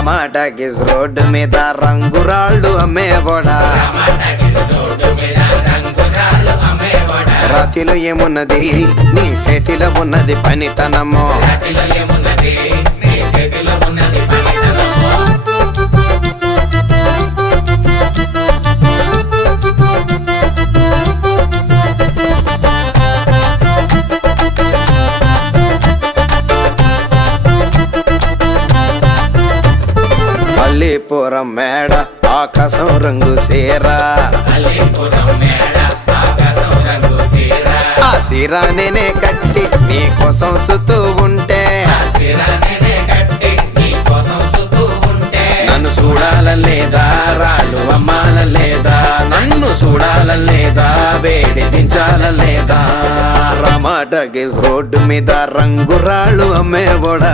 టమాటాకిస్ road మీద రంగురాళ్ళు అమ్మేవోడా రాతిలో ఏమున్నది నీ చేతిలో ఉన్నది పనితనము అల్లీపురం మేడ ఆకాశం రంగు సీరా ఆ సీరా నేనే కట్టి నీ కోసం సుతూ ఉంటే నన్ను చూడాలలేదా రాళ్ళు అమ్మాలలేదా నన్ను చూడాలలేదా వేడి దించాలలేదా టమాటాకిస్ రోడ్డు మీద రంగురాళ్ళు అమ్మేవోడా